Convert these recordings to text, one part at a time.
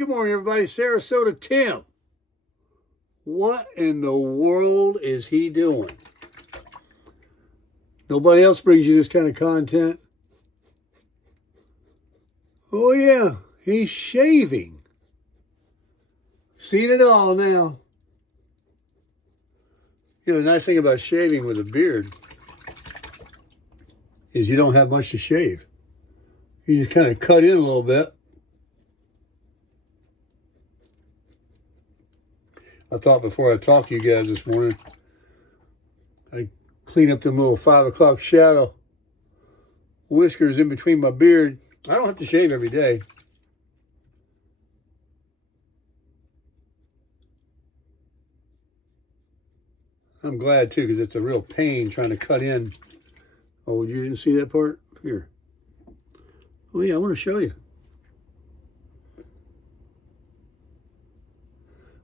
good morning, everybody. Sarasota Tim. What in the world is he doing? Nobody else brings you this kind of content. Oh, yeah. He's shaving. Seen it all now. You know, the nice thing about shaving with a beard is you don't have much to shave. You just kind of cut in a little bit. I thought before I talked to you guys this morning, I'd clean up them little 5 o'clock shadow whiskers in between my beard. I don't have to shave every day. I'm glad too, because it's a real pain trying to cut in. Oh, you didn't see that part? Here. Oh yeah, I want to show you.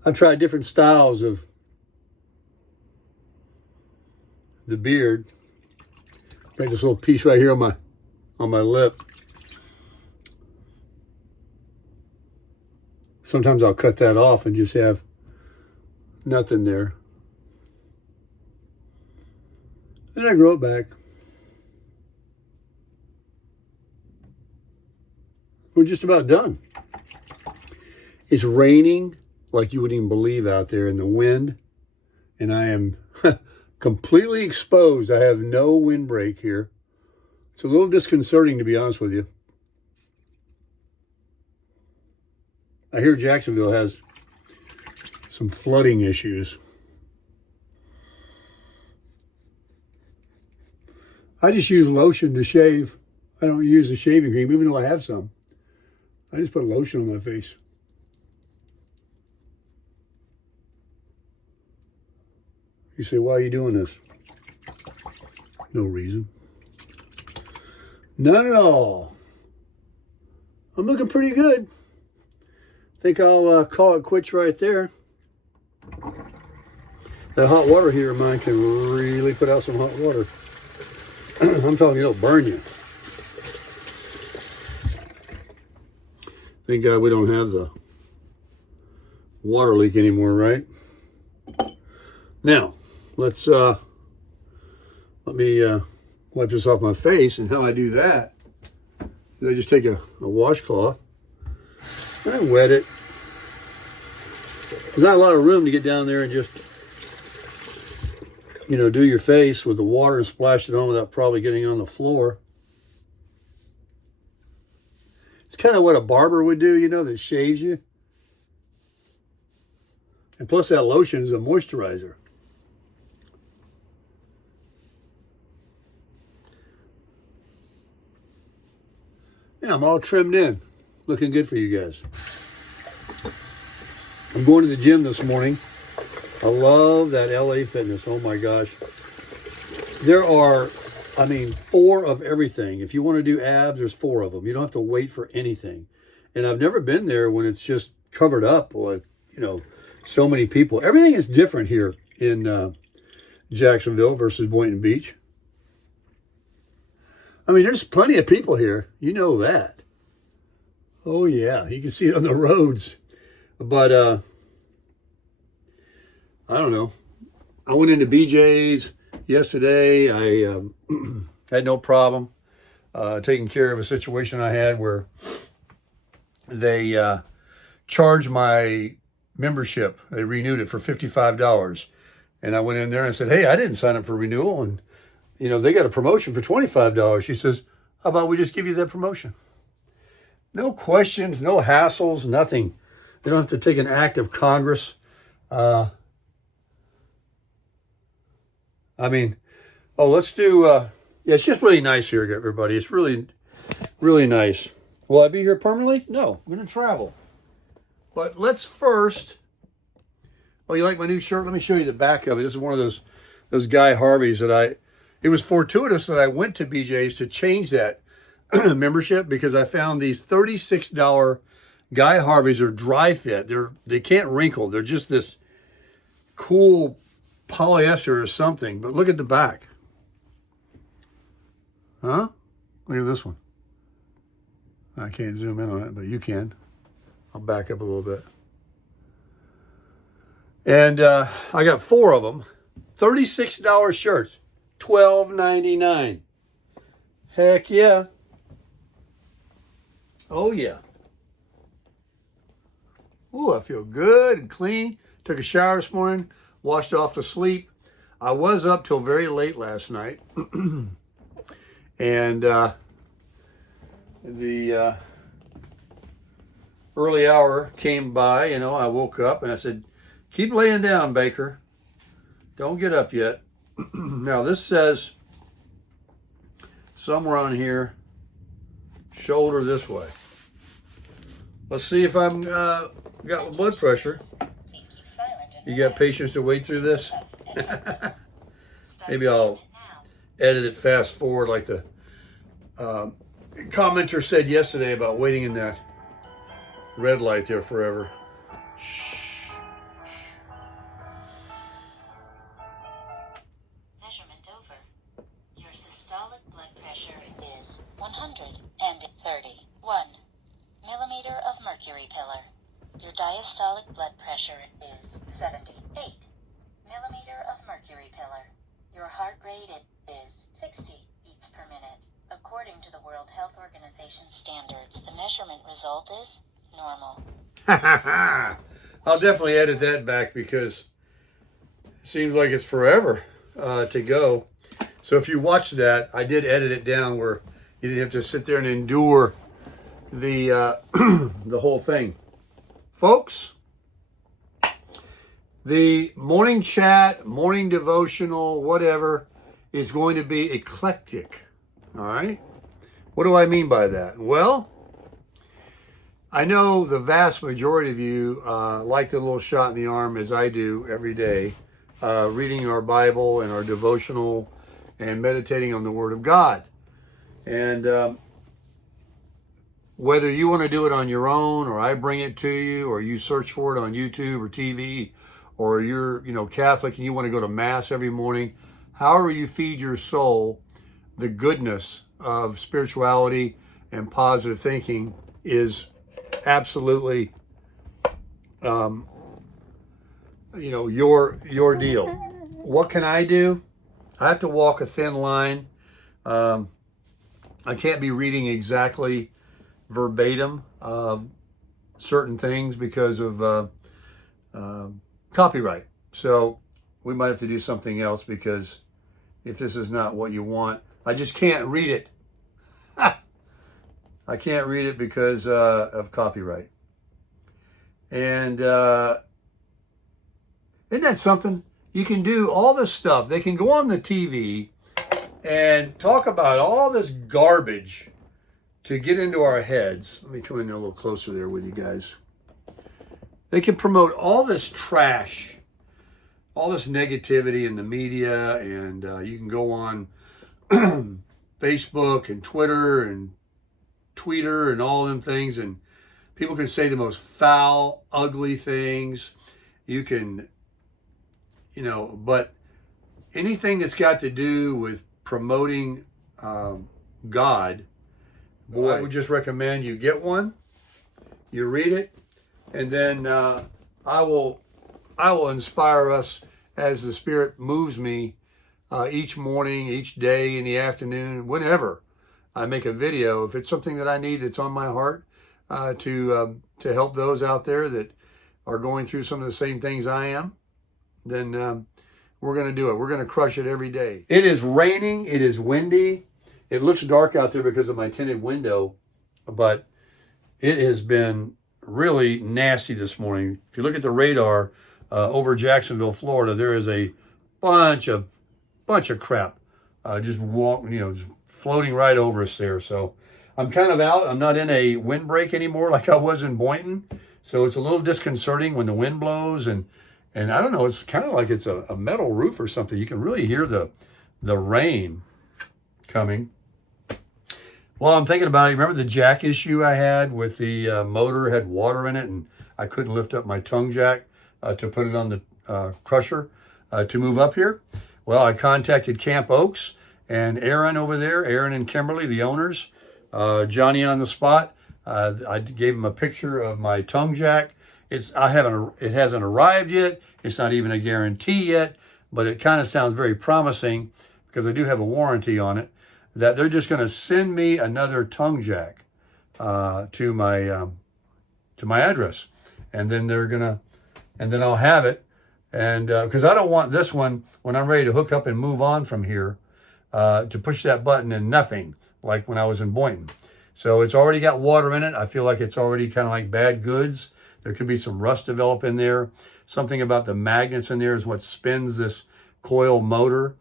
I've tried different styles of the beard. Got this little piece right here on my lip. Sometimes I'll cut that off and just have nothing there. Then I grow it back. We're just about done. It's raining like you wouldn't even believe out there in the wind. And I am completely exposed. I have no windbreak here. It's a little disconcerting, to be honest with you. I hear Jacksonville has some flooding issues. I just use lotion to shave. I don't use the shaving cream, even though I have some. I just put lotion on my face. You say, why are you doing this? No reason. None at all. I'm looking pretty good. Think I'll call it quits right there. That hot water heater of mine can really put out some hot water. I'm talking, it'll burn you. Thank God we don't have the water leak anymore, right? Now, let me wipe this off my face. And how I do that is I just take a washcloth and I wet it. There's not a lot of room to get down there and just, you know, do your face with the water and splash it on without probably getting on the floor. It's kind of what a barber would do, you know, that shaves you. And plus that lotion is a moisturizer. Yeah, I'm all trimmed in. Looking good for you guys. I'm going to the gym this morning. I love that LA Fitness. Oh my gosh. There are, 4 of everything. If you want to do abs, there's 4 of them. You don't have to wait for anything. And I've never been there when it's just covered up with, you know, so many people. Everything is different here in Jacksonville versus Boynton Beach. I mean, there's plenty of people here. You know that. Oh yeah, you can see it on the roads. But I don't know. I went into BJ's yesterday. I had no problem taking care of a situation I had where they charged my membership. They renewed it for $55. And I went in there and I said, hey, I didn't sign up for renewal. And, you know, they got a promotion for $25. She says, how about we just give you that promotion? No questions, no hassles, nothing. They don't have to take an act of Congress. Let's do, yeah, it's just really nice here, everybody. It's really, really nice. Will I be here permanently? No, I'm going to travel. But let's first, oh, you like my new shirt? Let me show you the back of it. This is one of those Guy Harveys that it was fortuitous that I went to BJ's to change that membership because I found these $36 Guy Harveys are dry fit. They can't wrinkle. They're just this cool polyester or something. But look at the back. Huh? Look at this one. I can't zoom in on it, but you can. I'll back up a little bit. And I got 4 of them. $36 shirts. $12.99. Heck yeah. Oh yeah. Ooh, I feel good and clean. Took a shower this morning. Washed off to sleep. I was up till very late last night. And the early hour came by, you know, I woke up and I said, keep laying down, Baker. Don't get up yet. Now this says somewhere on here, shoulder this way. Let's see if I'm got blood pressure. You got patience to wait through this? Maybe I'll edit it fast forward like the commenter said yesterday about waiting in that red light there forever. Shh. Measurement over. Your systolic blood pressure is 131 millimeter of mercury pillar. Your diastolic blood pressure is 78 millimeter of mercury pillar. Your heart rate is 60 beats per minute. According to the World Health Organization standards, the measurement result is normal. I'll definitely edit that back because it seems like it's forever to go. So if you watch that, I did edit it down where you didn't have to sit there and endure the the whole thing. Folks, the morning chat, morning devotional, whatever, is going to be eclectic. All right? What do I mean by that? Well, I know the vast majority of you like the little shot in the arm as I do every day, reading our Bible and our devotional and meditating on the Word of God. And whether you want to do it on your own or I bring it to you or you search for it on YouTube or TV or you're, Catholic and you want to go to Mass every morning, however you feed your soul, the goodness of spirituality and positive thinking is absolutely, your deal. What can I do? I have to walk a thin line. I can't be reading exactly verbatim certain things because of copyright. So we might have to do something else because if this is not what you want, I just can't read it. I can't read it because of copyright. And isn't that something? You can do all this stuff. They can go on the TV and talk about all this garbage to get into our heads. Let me come in a little closer there with you guys. They can promote all this trash, all this negativity in the media, and you can go on Facebook and Twitter and Tweeter and all them things, and people can say the most foul, ugly things. You can, but anything that's got to do with promoting God, boy, I would just recommend you get one, you read it, and then I will inspire us as the Spirit moves me each morning, each day, in the afternoon, whenever I make a video. If it's something that I need that's on my heart to help those out there that are going through some of the same things I am, then we're going to do it. We're going to crush it every day. It is raining. It is windy. It looks dark out there because of my tinted window, but it has been really nasty this morning. If you look at the radar over Jacksonville, Florida, there is a bunch of crap just floating right over us there. So I'm kind of out. I'm not in a windbreak anymore like I was in Boynton. So it's a little disconcerting when the wind blows and I don't know, it's kind of like it's a metal roof or something. You can really hear the rain coming. Well, I'm thinking about it. Remember the jack issue I had with the motor had water in it and I couldn't lift up my tongue jack to put it on the crusher to move up here? Well, I contacted Camp Oaks and Aaron over there, Aaron and Kimberly, the owners, Johnny on the spot. I gave him a picture of my tongue jack. It hasn't arrived yet. It's not even a guarantee yet, but it kind of sounds very promising because I do have a warranty on it, that they're just going to send me another tongue jack to my address, and then I'll have it, and because I don't want this one when I'm ready to hook up and move on from here to push that button and nothing, like when I was in Boynton. So it's already got water in it. I feel like it's already kind of like bad goods. There could be some rust develop in there. Something about the magnets in there is what spins this coil motor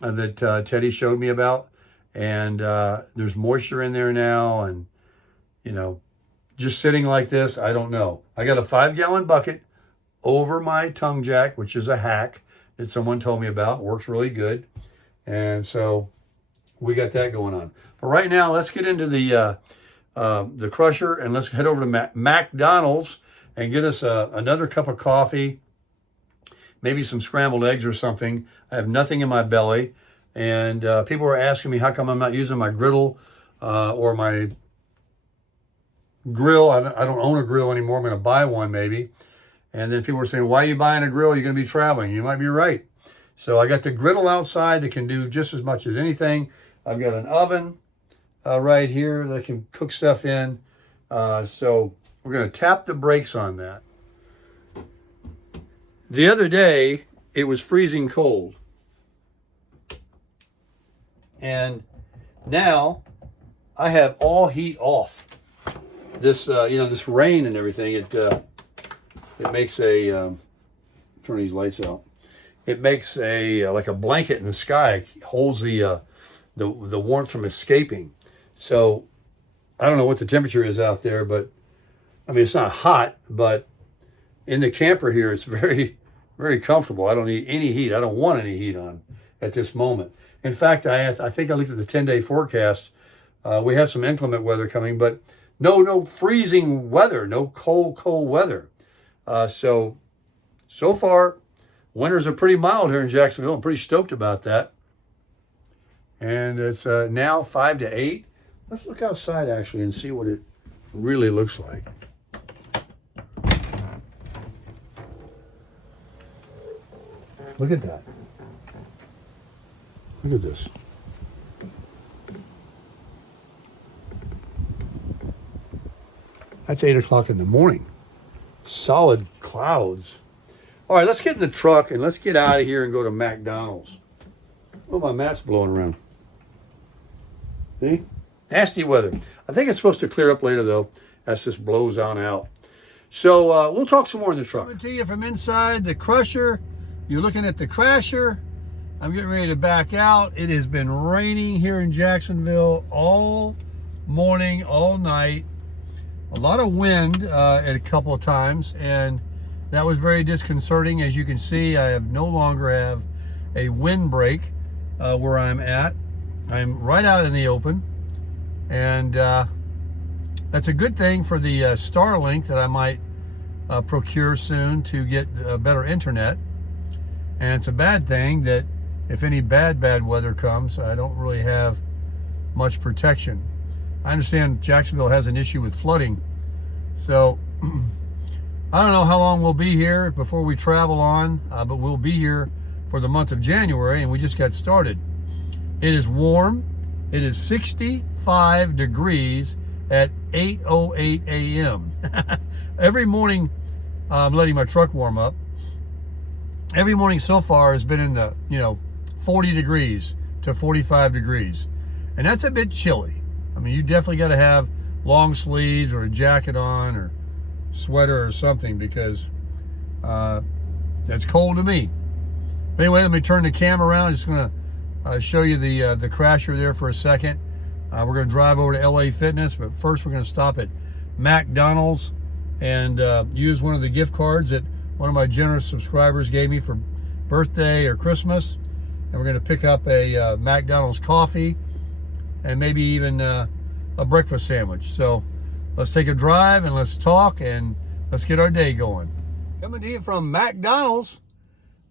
that Teddy showed me about. And there's moisture in there now. And, just sitting like this, I don't know. I got a 5-gallon bucket over my tongue jack, which is a hack that someone told me about. Works really good. And so we got that going on. But right now, let's get into the crusher, and let's head over to McDonald's and get us another cup of coffee, maybe some scrambled eggs or something. I have nothing in my belly, and people were asking me how come I'm not using my griddle or my grill. I don't own a grill anymore. I'm going to buy one maybe. And then people were saying, why are you buying a grill? You're going to be traveling. You might be right. So I got the griddle outside that can do just as much as anything. I've got an oven right here that can cook stuff in. So we're going to tap the brakes on that. The other day, it was freezing cold. And now I have all heat off. This, this rain and everything, it makes a, turn these lights out. It makes like a blanket in the sky. It holds the warmth from escaping. So I don't know what the temperature is out there, but I mean, it's not hot, but in the camper here, it's very, very comfortable. I don't need any heat. I don't want any heat on at this moment. In fact, I think I looked at the 10-day forecast. We have some inclement weather coming, but no freezing weather, no cold weather. So far, winters are pretty mild here in Jacksonville. I'm pretty stoked about that. And it's now 5 to 8. Let's look outside actually and see what it really looks like. Look at that. Look at this. That's 8 o'clock in the morning. Solid clouds. All right, let's get in the truck and let's get out of here and go to McDonald's. Oh, my mat's blowing around. See? Nasty weather. I think it's supposed to clear up later, though, as this blows on out. So we'll talk some more in the truck. Coming to you from inside the crusher. You're looking at the crasher. I'm getting ready to back out. It has been raining here in Jacksonville all morning, all night. A lot of wind at a couple of times, and that was very disconcerting. As you can see, I no longer have a windbreak where I'm at. I'm right out in the open, and that's a good thing for the Starlink that I might procure soon to get better internet. And it's a bad thing that if any bad weather comes, I don't really have much protection. I understand Jacksonville has an issue with flooding, so I don't know how long we'll be here before we travel on, but we'll be here for the month of January, and we just got started. It is warm. It is 65 degrees at 8:08 a.m. Every morning, I'm letting my truck warm up. Every morning so far has been in the 40 degrees to 45 degrees, and that's a bit chilly. I mean, you definitely got to have long sleeves or a jacket on or sweater or something, because that's cold to me. But anyway, let me turn the camera around. I'm just going to show you the crasher there for a second. We're going to drive over to LA Fitness, but first we're going to stop at McDonald's and use one of the gift cards that one of my generous subscribers gave me for birthday or Christmas. And we're going to pick up a McDonald's coffee and maybe even a breakfast sandwich. So let's take a drive and let's talk and let's get our day going. Coming to you from McDonald's.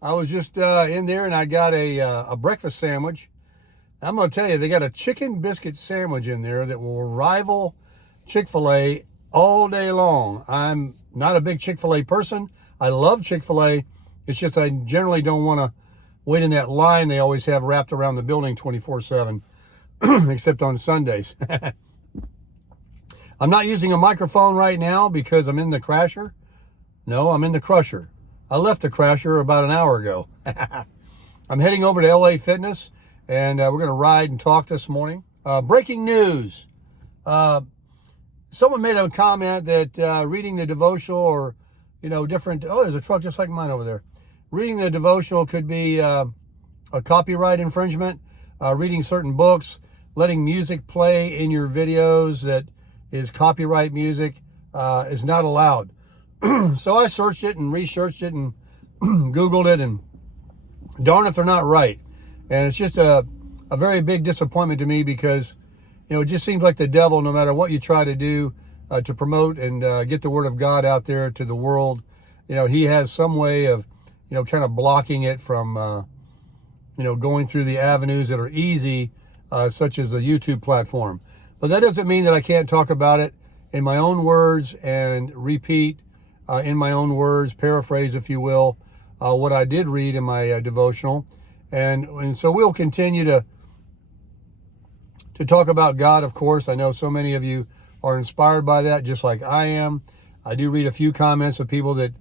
I was just in there and I got a breakfast sandwich. I'm going to tell you, they got a chicken biscuit sandwich in there that will rival Chick-fil-A all day long. I'm not a big Chick-fil-A person. I love Chick-fil-A. It's just I generally don't want to wait in that line they always have wrapped around the building 24/7, except on Sundays. I'm not using a microphone right now because I'm in the crasher. No, I'm in the crusher. I left the crasher about an hour ago. I'm heading over to LA Fitness, and we're going to ride and talk this morning. Breaking news. Someone made a comment that reading the devotional or, different... Oh, there's a truck just like mine over there. Reading the devotional could be a copyright infringement. Reading certain books, letting music play in your videos that is copyright music is not allowed. So I searched it and researched it and Googled it, and darn if they're not right. And it's just a very big disappointment to me because, it just seems like the devil, no matter what you try to do to promote and get the word of God out there to the world, he has some way of, kind of blocking it from, going through the avenues that are easy, such as a YouTube platform. But that doesn't mean that I can't talk about it in my own words and repeat in my own words, paraphrase, if you will, what I did read in my devotional. And so we'll continue to talk about God, of course. I know so many of you are inspired by that, just like I am. I do read a few comments of people that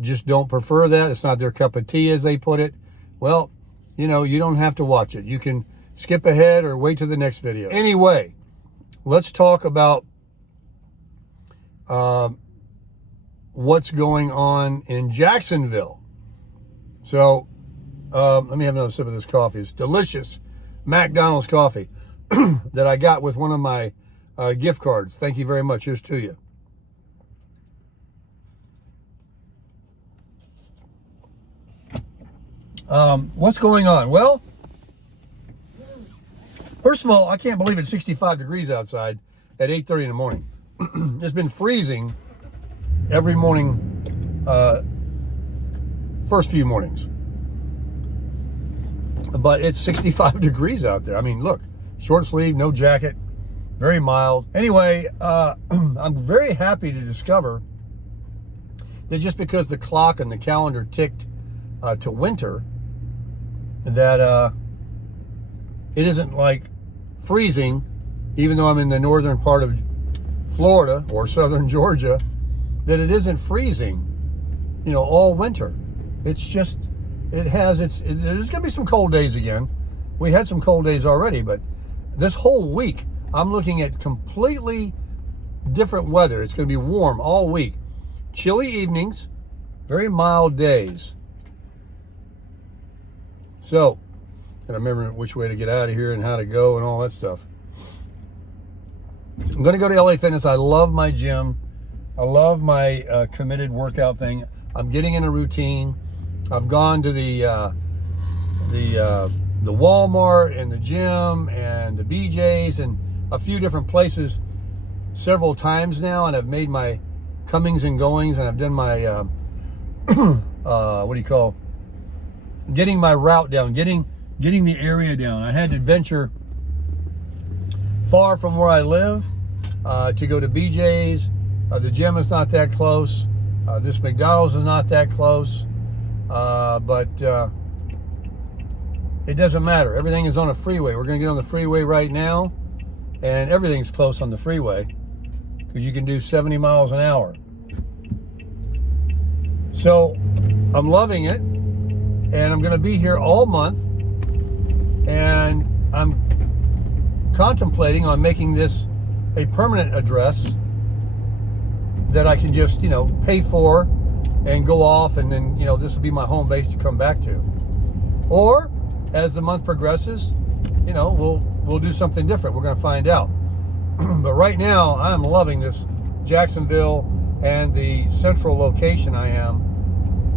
just don't prefer that. It's not their cup of tea, as they put it. Well, you don't have to watch it. You can skip ahead or wait to the next video. Anyway, let's talk about what's going on in Jacksonville. So let me have another sip of this coffee. It's delicious McDonald's coffee that I got with one of my gift cards. Thank you very much. Here's to you. What's going on? Well, first of all, I can't believe it's 65 degrees outside at 8:30 in the morning. It's been freezing every morning, first few mornings. But it's 65 degrees out there. I mean, look, short sleeve, no jacket, very mild. Anyway, I'm very happy to discover that just because the clock and the calendar ticked to winter, that it isn't like freezing, even though I'm in the northern part of Florida or southern Georgia, that it isn't freezing, all winter. It's just, there's going to be some cold days again. We had some cold days already, but this whole week, I'm looking at completely different weather. It's going to be warm all week. Chilly evenings, very mild days. So, gotta remember which way to get out of here and how to go and all that stuff. I'm going to go to LA Fitness. I love my gym. I love my committed workout thing. I'm getting in a routine. I've gone to the Walmart and the gym and the BJ's and a few different places several times now, and I've made my comings and goings, and I've done my getting my route down, getting the area down. I had to venture far from where I live to go to BJ's. The gym is not that close. This McDonald's is not that close. But it doesn't matter. Everything is on a freeway. We're going to get on the freeway right now, and everything's close on the freeway because you can do 70 miles an hour. So I'm loving it, and I'm going to be here all month, and I'm contemplating on making this a permanent address that I can just, pay for and go off, and then, this will be my home base to come back to. Or as the month progresses, we'll do something different. We're going to find out. But right now, I'm loving this Jacksonville and the central location I am.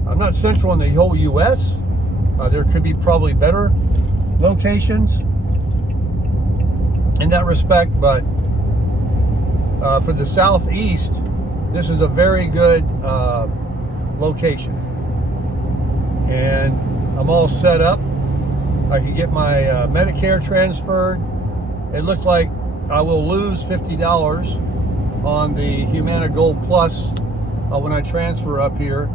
I'm not central in the whole U.S. There could be probably better locations in that respect, but for the Southeast, this is a very good location. And I'm all set up. I can get my Medicare transferred. It looks like I will lose $50 on the Humana Gold Plus when I transfer up here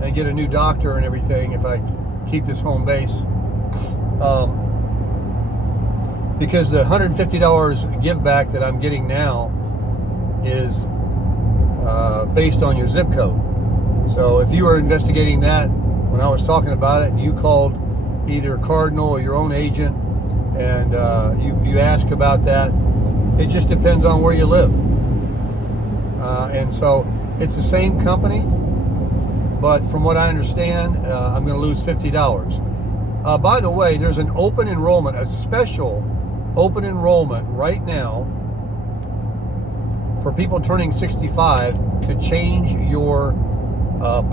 and get a new doctor and everything, if I keep this home base. Because the $150 give back that I'm getting now is based on your zip code. So if you were investigating that when I was talking about it, and you called either Cardinal or your own agent, and you ask about that, it just depends on where you live. And so it's the same company, but from what I understand, I'm going to lose $50. By the way, there's an open enrollment, a special open enrollment right now for people turning 65 to change your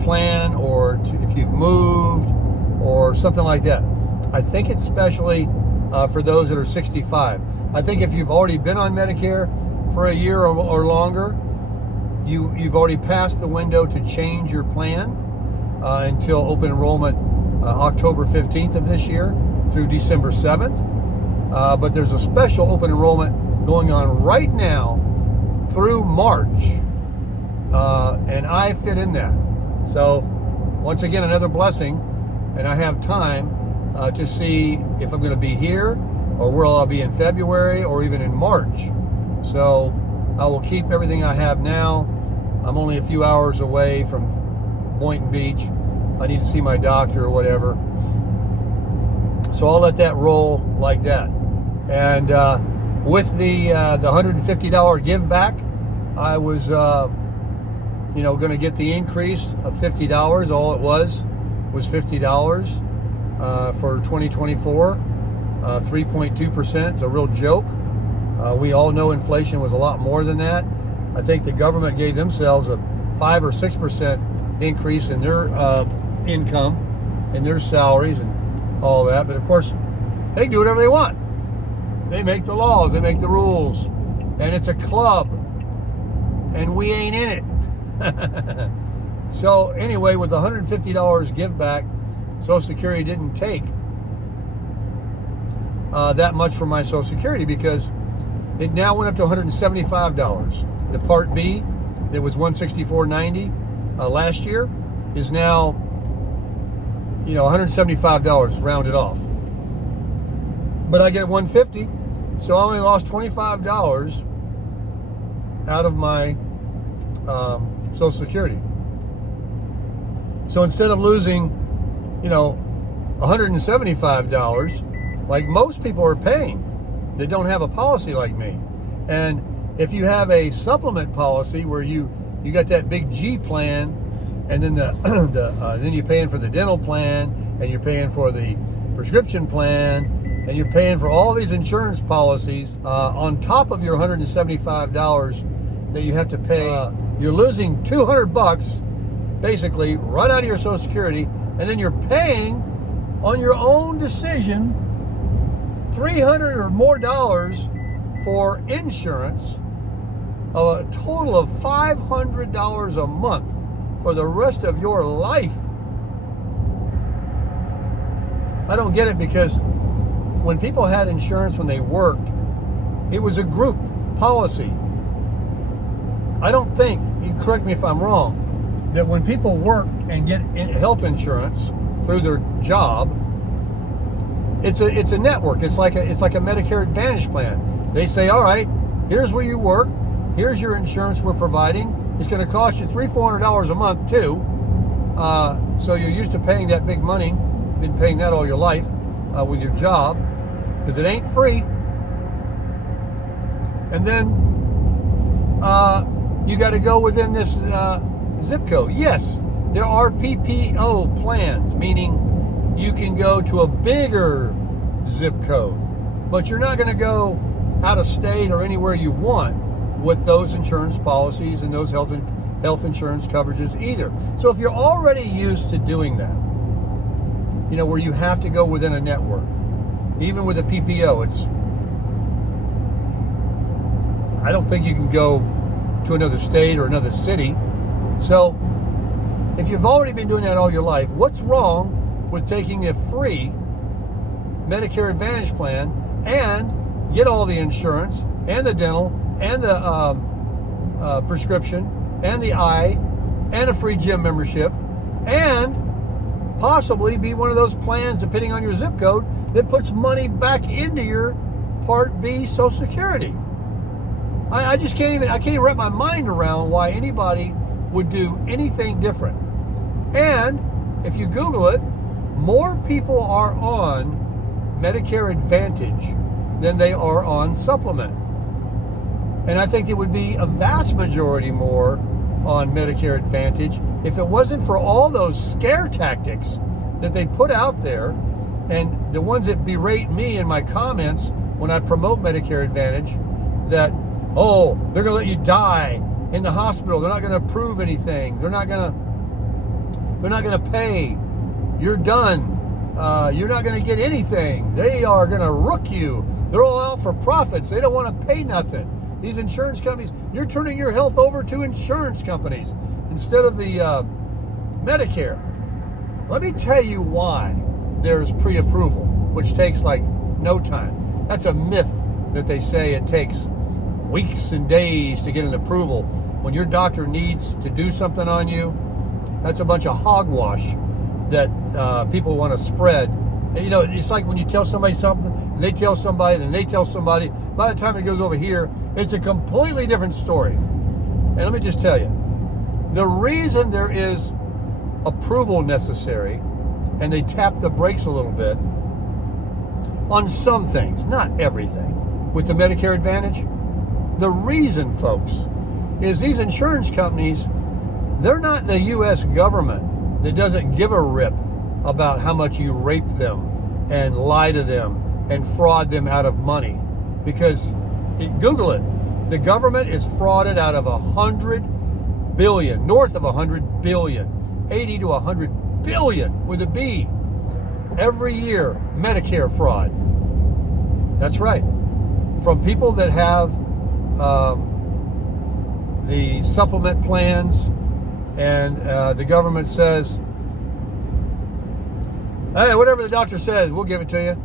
plan, or if you've moved or something like that. I think it's especially for those that are 65. I think if you've already been on Medicare for a year or longer, you've already passed the window to change your plan until open enrollment October 15th of this year through December 7th. But there's a special open enrollment going on right now through March, and I fit in that. So once again, another blessing, and I have time to see if I'm going to be here or where I'll be in February or even in March. So I will keep everything I have now. I'm only a few hours away from Boynton Beach. I need to see my doctor or whatever. So I'll let that roll like that. And with the $150 give back, I was going to get the increase of $50. All it was $50 for 2024, 3.2%. It's a real joke. We all know inflation was a lot more than that. I think the government gave themselves a 5 or 6% increase in their income and their salaries and all that. But of course, they can do whatever they want. They make the laws, they make the rules, and it's a club, and we ain't in it. So anyway, with the $150 give back, Social Security didn't take that much from my Social Security, because it now went up to $175. The Part B that was $164.90 last year is now $175 rounded off. But I get $150, so I only lost $25 out of my Social Security. So instead of losing, $175, like most people are paying that don't have a policy like me. And if you have a supplement policy where you got that big G plan, and then then you're paying for the dental plan, and you're paying for the prescription plan, and you're paying for all these insurance policies on top of your $175 that you have to pay. You're losing $200 basically right out of your Social Security, and then you're paying on your own decision $300 or more for insurance, a total of $500 a month for the rest of your life. I don't get it, because when people had insurance when they worked, it was a group policy. I don't think, you correct me if I'm wrong, that when people work and get health insurance through their job, it's a network. It's like a Medicare Advantage plan. They say, all right, here's where you work, here's your insurance we're providing. It's going to cost you $300-400 a month too. So you're used to paying that big money, been paying that all your life with your job, because it ain't free. And then you got to go within this zip code. Yes, there are PPO plans, meaning you can go to a bigger zip code, but you're not going to go out of state or anywhere you want with those insurance policies and those health insurance coverages either. So if you're already used to doing that, where you have to go within a network, even with a PPO, I don't think you can go to another state or another city. So if you've already been doing that all your life, what's wrong with taking a free Medicare Advantage plan and get all the insurance and the dental and the prescription and the eye and a free gym membership and possibly be one of those plans, depending on your zip code, that puts money back into your Part B Social Security. I just can't wrap my mind around why anybody would do anything different. And if you Google it, more people are on Medicare Advantage than they are on supplement. And I think it would be a vast majority more on Medicare Advantage if it wasn't for all those scare tactics that they put out there, and the ones that berate me in my comments when I promote Medicare Advantage, that, oh, they're going to let you die in the hospital. They're not going to approve anything. They're not going to pay. You're done. You're not going to get anything. They are going to rook you. They're all out for profits. They don't want to pay nothing. These insurance companies, you're turning your health over to insurance companies instead of the Medicare. Let me tell you why there's pre-approval, which takes like no time. That's a myth that they say it takes weeks and days to get an approval. When your doctor needs to do something on you, that's a bunch of hogwash that people want to spread. And, you know, it's like when you tell somebody something, and they tell somebody, and they tell somebody. By the time it goes over here, it's a completely different story. And let me just tell you, the reason there is approval necessary, and they tap the brakes a little bit on some things, not everything, with the Medicare Advantage, the reason, folks, is these insurance companies, they're not the U.S. government that doesn't give a rip about how much you rape them and lie to them and fraud them out of money. Because, Google it, the government is frauded out of $100 billion, north of $100 billion, 80 to 100 billion with a B, every year. Medicare fraud. That's right. From people that have the supplement plans, and the government says, hey, whatever the doctor says, we'll give it to you.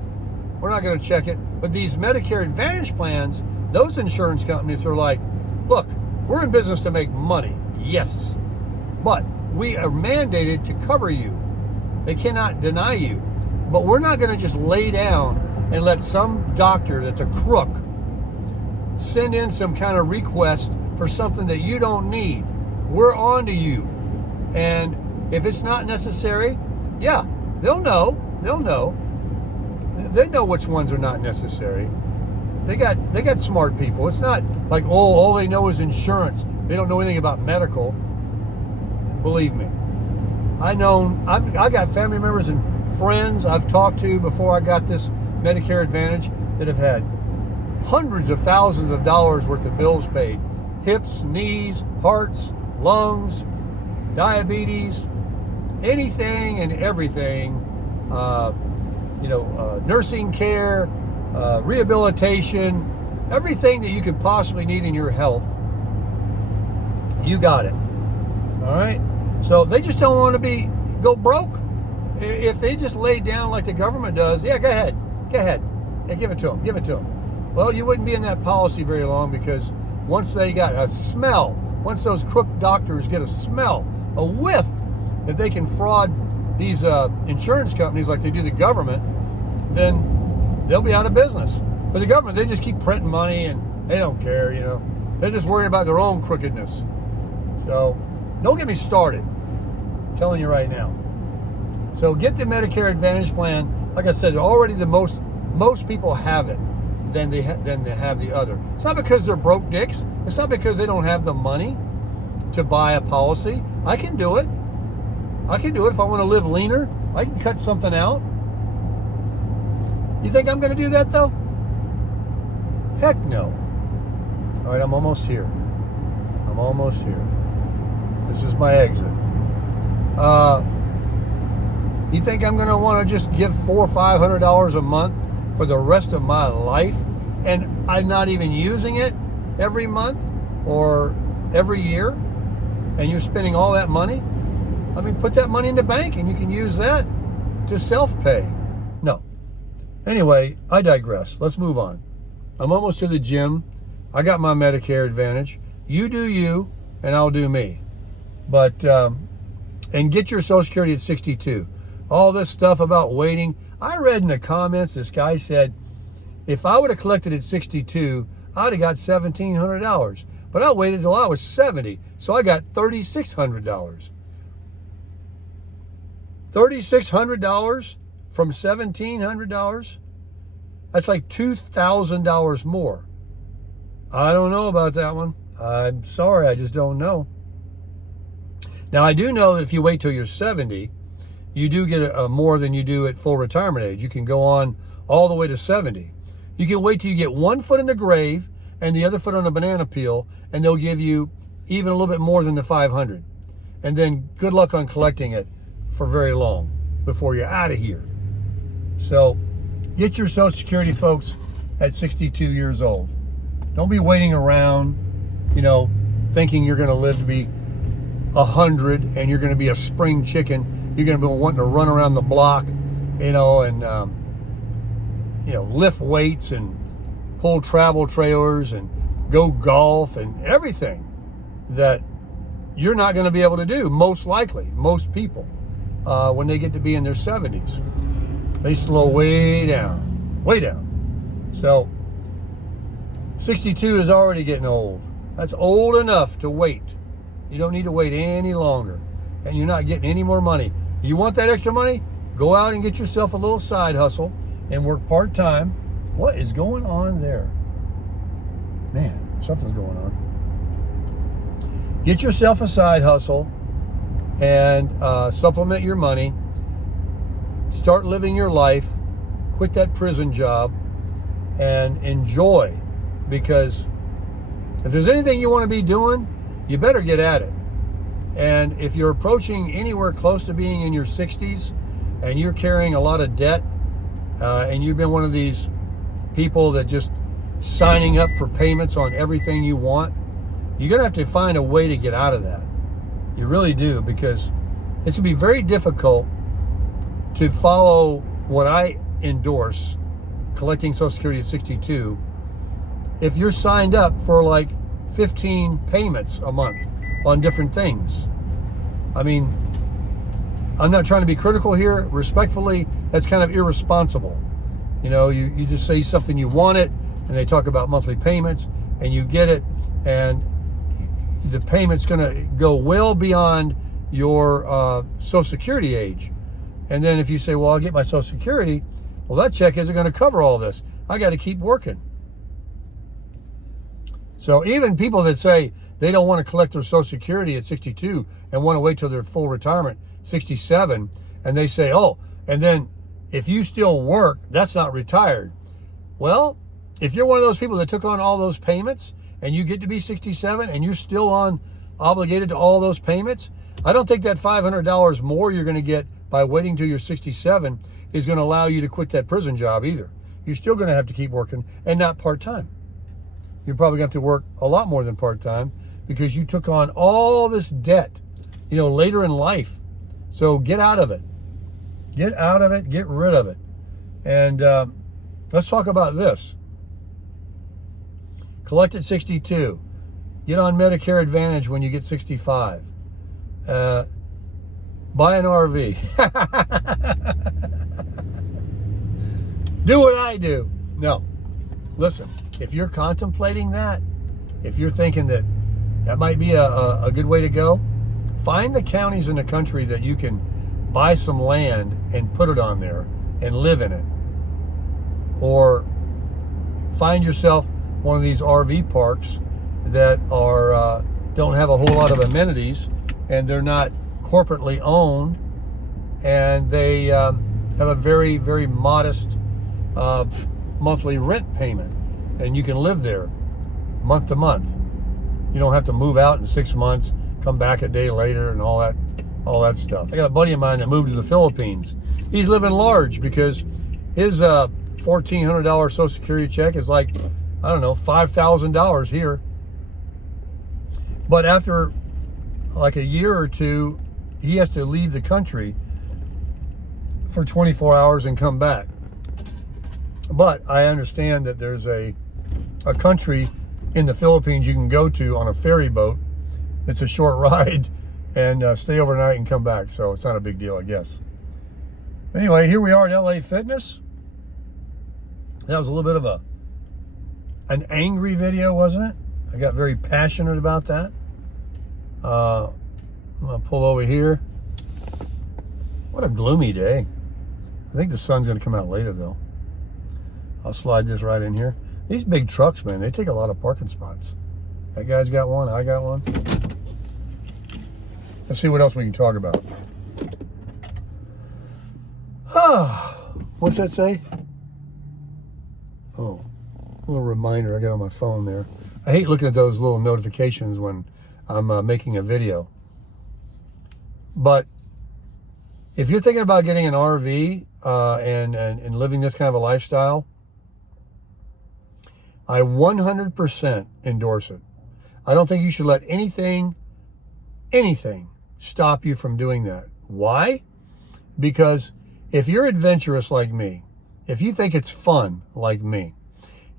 We're not going to check it. But these Medicare Advantage plans, those insurance companies are like, look, we're in business to make money, yes, but we are mandated to cover you. They cannot deny you. But we're not going to just lay down and let some doctor that's a crook send in some kind of request for something that you don't need. We're on to you. And if it's not necessary, yeah, they'll know. They know which ones are not necessary. They got smart people. It's not like, oh, all they know is insurance. They don't know anything about medical. Believe me. I got family members and friends I've talked to before I got this Medicare Advantage that have had hundreds of thousands of dollars worth of bills paid. Hips, knees, hearts, lungs, diabetes, anything and everything, nursing care, rehabilitation, everything that you could possibly need in your health, you got it. All right? So they just don't want to go broke. If they just lay down like the government does, yeah, go ahead. Yeah, give it to them. Well, you wouldn't be in that policy very long, because once they got a smell, once those crook doctors get a smell, a whiff, that they can fraud these insurance companies like they do the government, then they'll be out of business. But the government, they just keep printing money and they don't care, They're just worried about their own crookedness. So don't get me started. I'm telling you right now. So get the Medicare Advantage plan. Like I said, already the most people have it than they have the other. It's not because they're broke dicks. It's not because they don't have the money to buy a policy. I can do it. If I want to live leaner. I can cut something out. You think I'm going to do that, though? Heck no. All right, I'm almost here. This is my exit. You think I'm going to want to just give $400 or $500 a month for the rest of my life, and I'm not even using it every month or every year, and you're spending all that money? I mean, put that money in the bank and you can use that to self-pay. No. Anyway, I digress. Let's move on. I'm almost to the gym. I got my Medicare Advantage. You do you, and I'll do me. But, and get your Social Security at 62. All this stuff about waiting. I read in the comments, this guy said, if I would have collected at 62, I'd have got $1,700. But I waited till I was 70, so I got $3,600. $3,600 from $1,700? That's like $2,000 more. I don't know about that one. I'm sorry, I just don't know. Now, I do know that if you wait till you're 70, you do get more than you do at full retirement age. You can go on all the way to 70. You can wait till you get one foot in the grave and the other foot on a banana peel, and they'll give you even a little bit more than the 500. And then good luck on collecting it for very long before you're out of here. So get your Social Security, folks, at 62 years old. Don't be waiting around, thinking you're going to live to be 100 and you're going to be a spring chicken. You're going to be wanting to run around the block, and lift weights and pull travel trailers and go golf and everything that you're not going to be able to do, most likely, most people, when they get to be in their 70s. They slow way down, way down. So 62 is already getting old. That's old enough to wait. You don't need to wait any longer, and you're not getting any more money. You want that extra money? Go out and get yourself a little side hustle and work part-time. What is going on there? Man, something's going on. Get yourself a side hustle and supplement your money. Start living your life. Quit that prison job and enjoy, because if there's anything you want to be doing, you better get at it. And if you're approaching anywhere close to being in your 60s and you're carrying a lot of debt, and you've been one of these people that just signing up for payments on everything you want, you're going to have to find a way to get out of that. You really do, because it's going to be very difficult to follow what I endorse, collecting Social Security at 62, if you're signed up for like 15 payments a month on different things. I mean, I'm not trying to be critical here. Respectfully, that's kind of irresponsible. You just say something, you want it, and they talk about monthly payments, and you get it, and the payment's going to go well beyond your Social Security age. And then if you say, well, I'll get my Social Security, well, that check isn't going to cover all this. I got to keep working. So even people that say they don't want to collect their Social Security at 62 and want to wait till their full retirement, 67, and they say, oh, and then if you still work, that's not retired. Well, if you're one of those people that took on all those payments and you get to be 67 and you're still obligated to all those payments, I don't think that $500 more you're going to get by waiting till you're 67 is going to allow you to quit that prison job either. You're still going to have to keep working, and not part-time. You're probably going to have to work a lot more than part-time because you took on all this debt, later in life. So get out of it. Get out of it. Get rid of it. And let's talk about this. Collect at 62. Get on Medicare Advantage when you get 65. Buy an RV. Do what I do. No. Listen, if you're contemplating that, if you're thinking that might be a good way to go, find the counties in the country that you can buy some land and put it on there and live in it. Or find yourself one of these RV parks that are don't have a whole lot of amenities, and they're not corporately owned, and they have a very, very modest monthly rent payment, and you can live there month to month. You don't have to move out in 6 months, come back a day later, and all that stuff. I got a buddy of mine that moved to the Philippines. He's living large because his $1,400 Social Security check is like, I don't know, $5,000 here. But after like a year or two, he has to leave the country for 24 hours and come back. But I understand that there's a country in the Philippines you can go to on a ferry boat. It's a short ride, and stay overnight and come back. So it's not a big deal, I guess. Anyway, here we are at LA Fitness. That was a little bit of an angry video, wasn't it? I got very passionate about that. I'm gonna pull over here. What a gloomy day. I think the sun's gonna come out later though. I'll slide this right in here. These big trucks, man, they take a lot of parking spots. That guy's got one, I got one. Let's see what else we can talk about. What's that say? Oh, a little reminder I got on my phone there. I hate looking at those little notifications when I'm making a video. But if you're thinking about getting an RV and living this kind of a lifestyle, I 100% endorse it. I don't think you should let anything stop you from doing that. Why? Because if you're adventurous like me, if you think it's fun like me,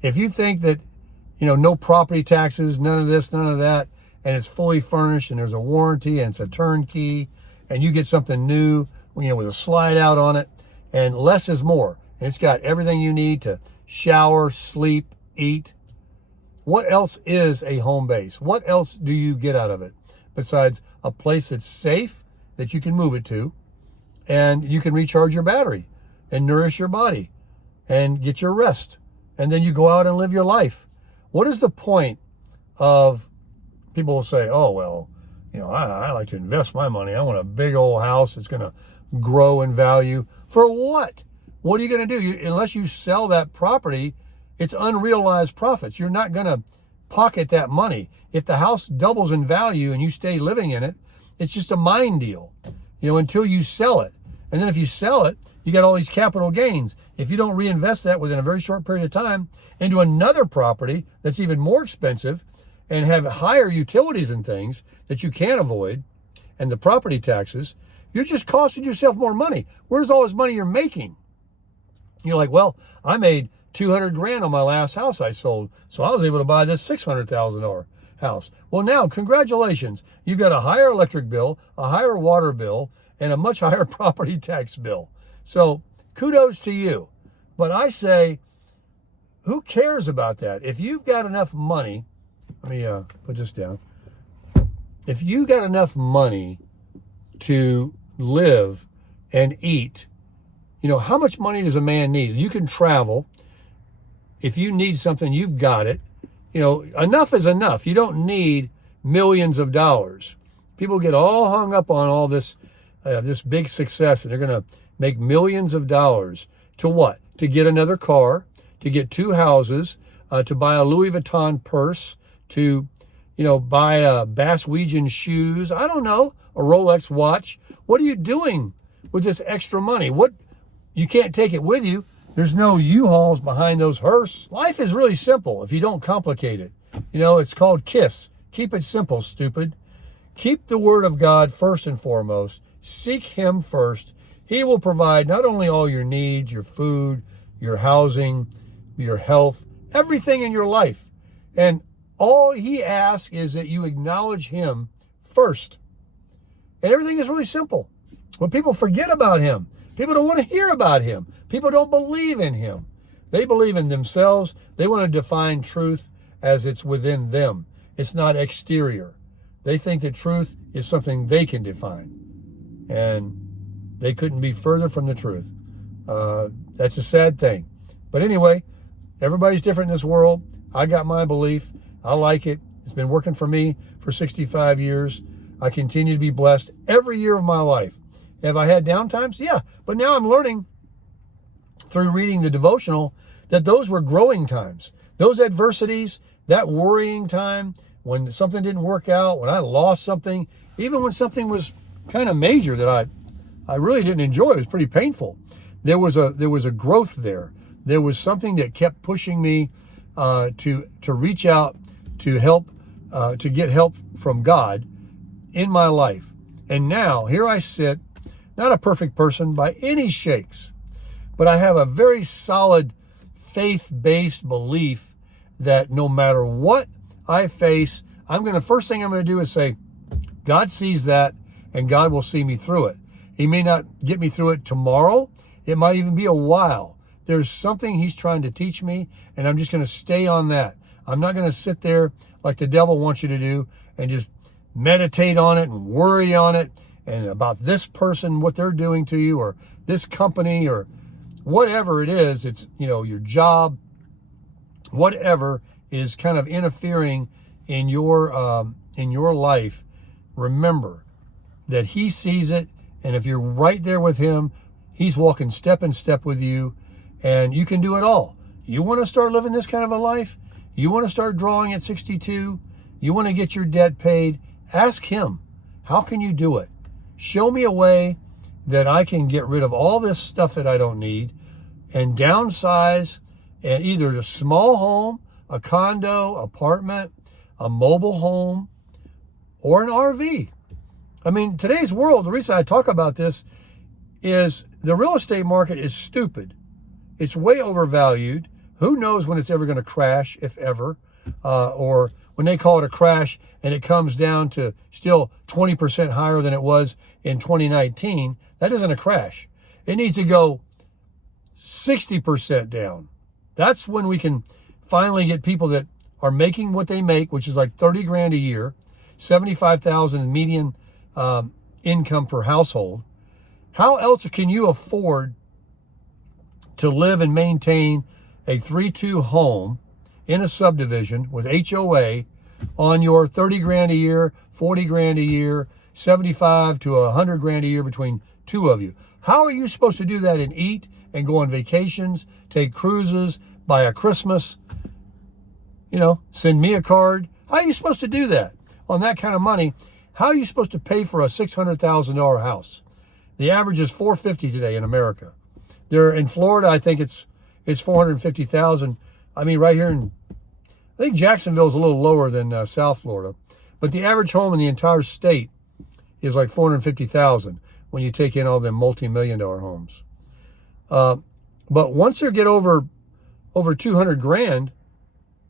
if you think that, no property taxes, none of this, none of that, and it's fully furnished and there's a warranty and it's a turnkey and you get something new, with a slide out on it, and less is more. And it's got everything you need to shower, sleep, eat. What else is a home base? What else do you get out of it besides a place that's safe, that you can move it to, and you can recharge your battery and nourish your body and get your rest, and then you go out and live your life? What is the point of, people will say, oh, well, I like to invest my money. I want a big old house that's going to grow in value. For what? What are you going to do? Unless you sell that property, it's unrealized profits. You're not going to pocket that money. If the house doubles in value and you stay living in it, it's just a mind deal, until you sell it. And then if you sell it, you got all these capital gains. If you don't reinvest that within a very short period of time into another property that's even more expensive and have higher utilities and things that you can't avoid, and the property taxes, you're just costing yourself more money. Where's all this money you're making? You're like, well, I made $200,000 on my last house I sold, so I was able to buy this $600,000 house. Well, now, congratulations. You've got a higher electric bill, a higher water bill, and a much higher property tax bill. So kudos to you. But I say, who cares about that? If you've got enough money, let me put this down. If you got enough money to live and eat, how much money does a man need? You can travel. If you need something, you've got it. Enough is enough. You don't need millions of dollars. People get all hung up on all this big success, and they're going to make millions of dollars. To what? To get another car, to get 2 houses, to buy a Louis Vuitton purse, to, buy a Baswegian shoes. I don't know, a Rolex watch. What are you doing with this extra money? You can't take it with you. There's no U-Hauls behind those hearse. Life is really simple if you don't complicate it. It's called KISS. Keep it simple, stupid. Keep the word of God first and foremost. Seek him first. He will provide not only all your needs, your food, your housing, your health, everything in your life. And all he asks is that you acknowledge him first. And everything is really simple. When people forget about him, people don't want to hear about him. People don't believe in him. They believe in themselves. They want to define truth as it's within them. It's not exterior. They think that truth is something they can define. And they couldn't be further from the truth. That's a sad thing. But anyway, everybody's different in this world. I got my belief. I like it. It's been working for me for 65 years. I continue to be blessed every year of my life. Have I had downtimes? Yeah. But now I'm learning through reading the devotional that those were growing times. Those adversities, that worrying time, when something didn't work out, when I lost something, even when something was kind of major that I really didn't enjoy, it was pretty painful. There was a growth there. There was something that kept pushing me to reach out, to help, to get help from God in my life. And now here I sit, not a perfect person by any shakes, but I have a very solid faith-based belief that no matter what I face, first thing I'm going to do is say, God sees that, and God will see me through it. He may not get me through it tomorrow. It might even be a while. There's something he's trying to teach me, and I'm just going to stay on that. I'm not going to sit there like the devil wants you to do and just meditate on it and worry on it and about this person, what they're doing to you, or this company, or whatever it is. It's, your job, whatever is kind of interfering in your life. Remember that he sees it, and if you're right there with him, he's walking step in step with you, and you can do it all. You want to start living this kind of a life? You want to start drawing at 62? You want to get your debt paid? Ask him, how can you do it? Show me a way that I can get rid of all this stuff that I don't need and downsize, and either a small home, a condo, apartment, a mobile home, or an RV. I mean, today's world, the reason I talk about this is the real estate market is stupid. It's way overvalued. Who knows when it's ever going to crash, if ever, or when they call it a crash and it comes down to still 20% higher than it was in 2019, that isn't a crash. It needs to go 60% down. That's when we can finally get people that are making what they make, which is like 30 grand a year, 75,000 median income per household. How else can you afford to live and maintain a 3-2 home in a subdivision with HOA on your 30 grand a year, 40 grand a year, 75 to 100 grand a year between two of you? How are you supposed to do that and eat and go on vacations, take cruises, buy a Christmas, send me a card? How are you supposed to do that on that kind of money? How are you supposed to pay for a $600,000 house? The average is $450 today in America. There in Florida, I think it's $450,000. I mean, right here I think Jacksonville is a little lower than South Florida, but the average home in the entire state is like $450,000 when you take in all them multi-million-dollar homes. But once they get over 200 grand,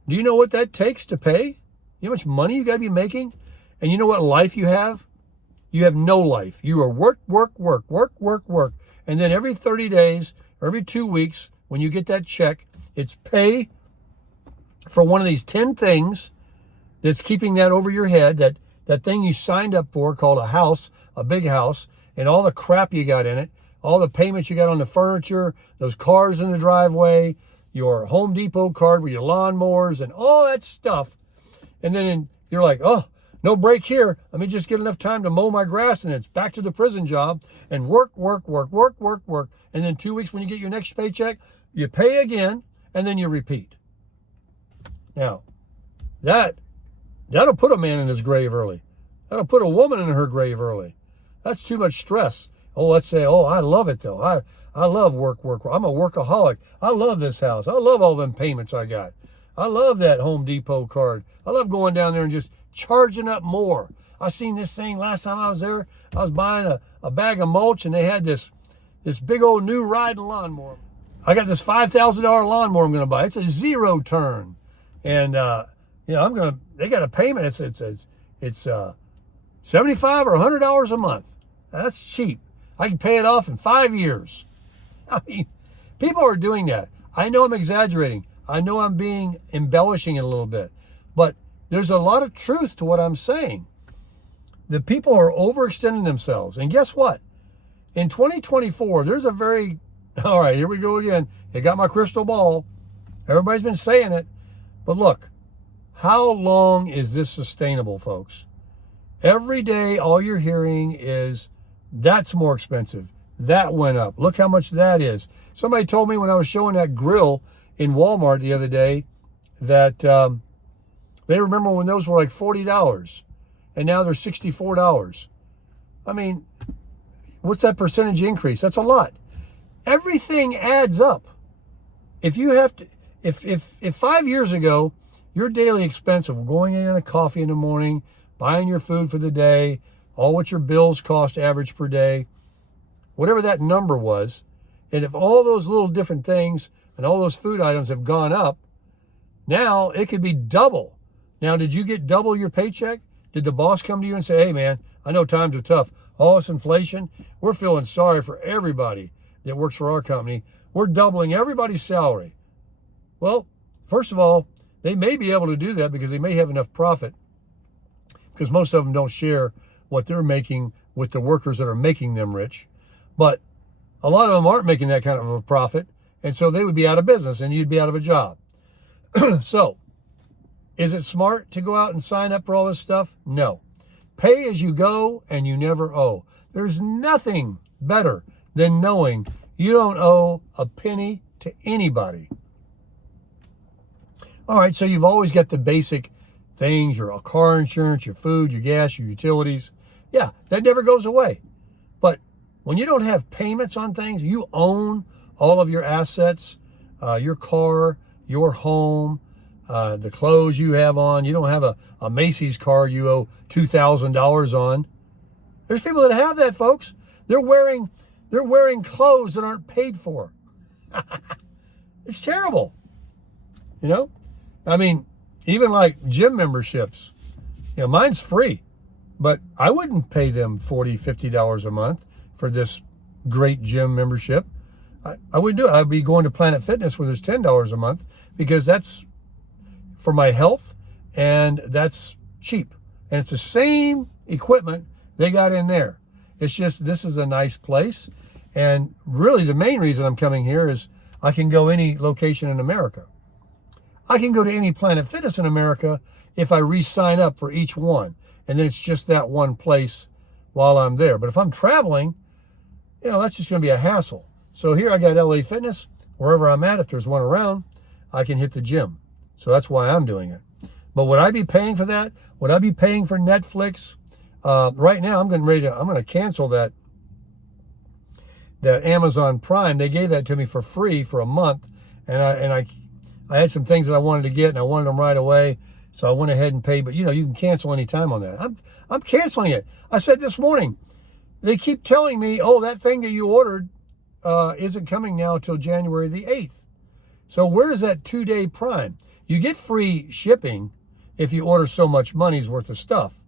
do you know what that takes to pay? You know how much money you got to be making? And you know what life you have? You have no life. You are work. And then every 30 days, or every 2 weeks, when you get that check, it's pay for one of these 10 things that's keeping that over your head, that thing you signed up for called a house, a big house, and all the crap you got in it, all the payments you got on the furniture, those cars in the driveway, your Home Depot card with your lawnmowers and all that stuff. And then you're like, oh, no break here. Let me just get enough time to mow my grass, and it's back to the prison job and work. And then 2 weeks when you get your next paycheck, you pay again, and then you repeat. Now, that'll put a man in his grave early. That'll put a woman in her grave early. That's too much stress. Oh, let's say, I love it though. I love work. I'm a workaholic. I love this house. I love all them payments I got. I love that Home Depot card. I love going down there and just charging up more. I seen this thing last time I was there. I was buying a bag of mulch, and they had this big old new riding lawnmower. I got this $5,000 lawnmower I'm going to buy. It's a 0 turn. And, they got a payment. It's $75 or $100 a month. That's cheap. I can pay it off in 5 years. I mean, people are doing that. I know I'm exaggerating. I know I'm embellishing it a little bit, but there's a lot of truth to what I'm saying. The people are overextending themselves. And guess what? In 2024, there's all right, here we go again. I got my crystal ball. Everybody's been saying it. But look, how long is this sustainable, folks? Every day, all you're hearing is, that's more expensive. That went up. Look how much that is. Somebody told me when I was showing that grill in Walmart the other day that they remember when those were like $40 and now they're $64. I mean, what's that percentage increase? That's a lot. Everything adds up. If you have to, if 5 years ago, your daily expense of going in a coffee in the morning, buying your food for the day, all what your bills cost average per day, whatever that number was, and if all those little different things and all those food items have gone up, now it could be double. Now, did you get double your paycheck? Did the boss come to you and say, hey, man, I know times are tough. All this inflation, we're feeling sorry for everybody that works for our company. We're doubling everybody's salary. Well, first of all, they may be able to do that because they may have enough profit, because most of them don't share what they're making with the workers that are making them rich. But a lot of them aren't making that kind of a profit, and so they would be out of business and you'd be out of a job. So, is it smart to go out and sign up for all this stuff? No. Pay as you go and you never owe. There's nothing better than knowing you don't owe a penny to anybody. All right, so you've always got the basic things, your car insurance, your food, your gas, your utilities. Yeah, that never goes away. But when you don't have payments on things, you own all of your assets, your car, your home, the clothes you have on. You don't have a Macy's card you owe $2,000 on. There's people that have that, folks. They're wearing clothes that aren't paid for. It's terrible. You know? I mean, even like gym memberships. You know, mine's free, but I wouldn't pay them $40, $50 a month for this great gym membership. I wouldn't do it. I'd be going to Planet Fitness where there's $10 a month because that's for my health and that's cheap. And it's the same equipment they got in there. It's just, this is a nice place. And really the main reason I'm coming here is I can go any location in America. I can go to any Planet Fitness in America if I re-sign up for each one. And then it's just that one place while I'm there. But if I'm traveling, you know, that's just going to be a hassle. So here I got LA Fitness. Wherever I'm at, if there's one around, I can hit the gym. So that's why I'm doing it. But would I be paying for that? Would I be paying for Netflix? Right now, I'm going to cancel that Amazon Prime. They gave that to me for free for a month. And I had some things that I wanted to get, and I wanted them right away, so I went ahead and paid. But you know, you can cancel any time on that. I'm canceling it. I said this morning, they keep telling me, oh, that thing that you ordered isn't coming now till January the 8th. So where is that 2-day Prime? You get free shipping if you order so much money's worth of stuff.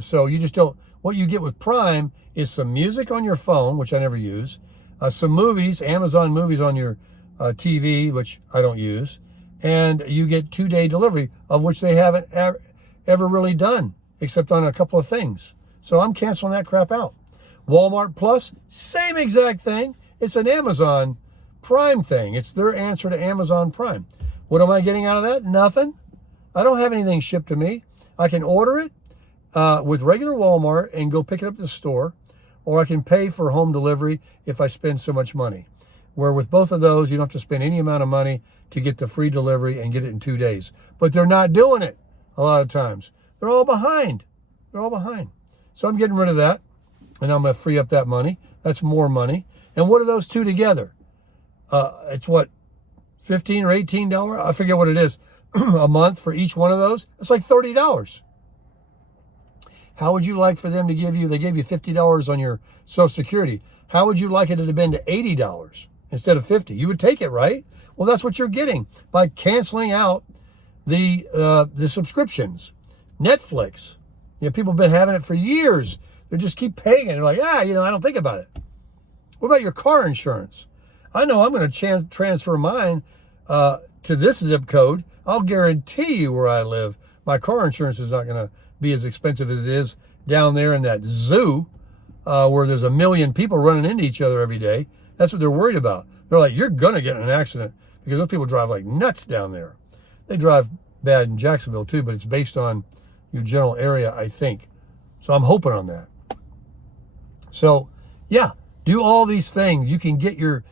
So you just don't. What you get with Prime is some music on your phone, which I never use, some movies, Amazon movies on your TV, which I don't use, and you get 2-day delivery, of which they haven't ever really done, except on a couple of things. So I'm canceling that crap out. Walmart Plus, same exact thing. It's an Amazon Prime thing. It's their answer to Amazon Prime. What am I getting out of that? Nothing. I don't have anything shipped to me. I can order it with regular Walmart and go pick it up at the store, or I can pay for home delivery if I spend so much money. Where with both of those, you don't have to spend any amount of money to get the free delivery and get it in 2 days. But they're not doing it a lot of times. They're all behind. So I'm getting rid of that, and I'm going to free up that money. That's more money. And what are those two together? It's what, $15 or $18? I forget what it is a month for each one of those. It's like $30. How would you like for them to give you, they gave you $50 on your Social Security. How would you like it to have been to $80 instead of $50? You would take it, right? Well, that's what you're getting by canceling out the subscriptions. Netflix. You know, people have been having it for years. They just keep paying it. They're like, I don't think about it. What about your car insurance? I know I'm going to transfer mine to this zip code. I'll guarantee you where I live, my car insurance is not going to be as expensive as it is down there in that zoo where there's 1 million people running into each other every day. That's what they're worried about. They're like, you're going to get in an accident because those people drive like nuts down there. They drive bad in Jacksonville too, but it's based on your general area, I think. So I'm hoping on that. So yeah, do all these things. You can get your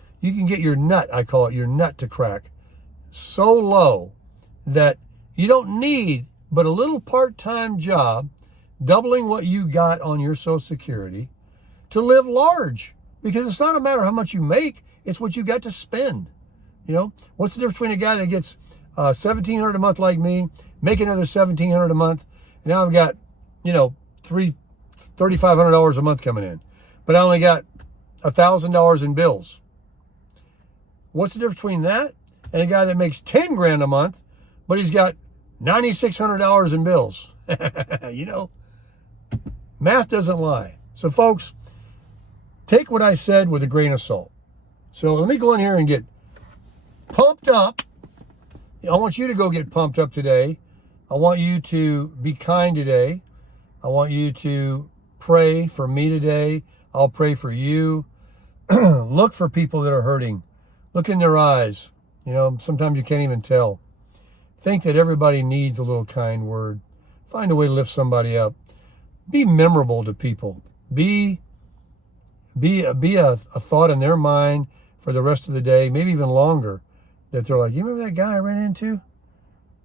nut, I call it, your nut to crack so low that you don't need but a little part-time job, doubling what you got on your Social Security, to live large. Because it's not a matter of how much you make, it's what you got to spend. You know, what's the difference between a guy that gets $1,700 a month like me, make another $1,700 a month, and now I've got, $3,500 a month coming in, but I only got $1,000 in bills. What's the difference between that and a guy that makes 10 grand a month, but he's got $9,600 in bills. You know, math doesn't lie. So, folks, take what I said with a grain of salt. So let me go in here and get pumped up. I want you to go get pumped up today. I want you to be kind today. I want you to pray for me today. I'll pray for you. Look for people that are hurting. Look in their eyes. You know, sometimes you can't even tell. Think that everybody needs a little kind word. Find a way to lift somebody up. Be memorable to people. Be a thought in their mind for the rest of the day, maybe even longer, that they're like, you remember that guy I ran into?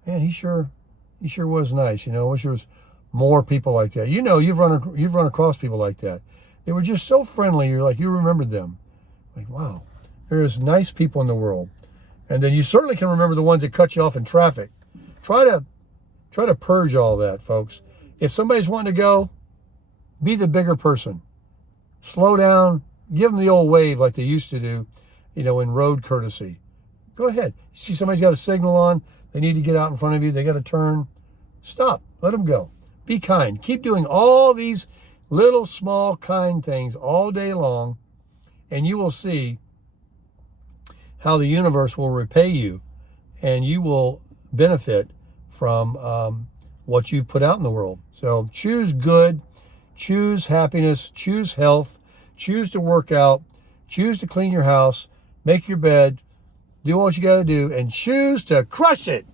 Man, he sure was nice. You know, I wish there was more people like that. You know, you've run across people like that. They were just so friendly. You're like, you remembered them. Like, wow, there's nice people in the world. And then you certainly can remember the ones that cut you off in traffic. Try to purge all that, folks. If somebody's wanting to go, be the bigger person. Slow down. Give them the old wave like they used to do, you know, in road courtesy. Go ahead. You see somebody's got a signal on. They need to get out in front of you. They got to turn. Stop. Let them go. Be kind. Keep doing all these little, small, kind things all day long, and you will see how the universe will repay you, and you will benefit from what you've put out in the world. So choose good, choose happiness, choose health, choose to work out, choose to clean your house, make your bed, do what you got to do, and choose to crush it.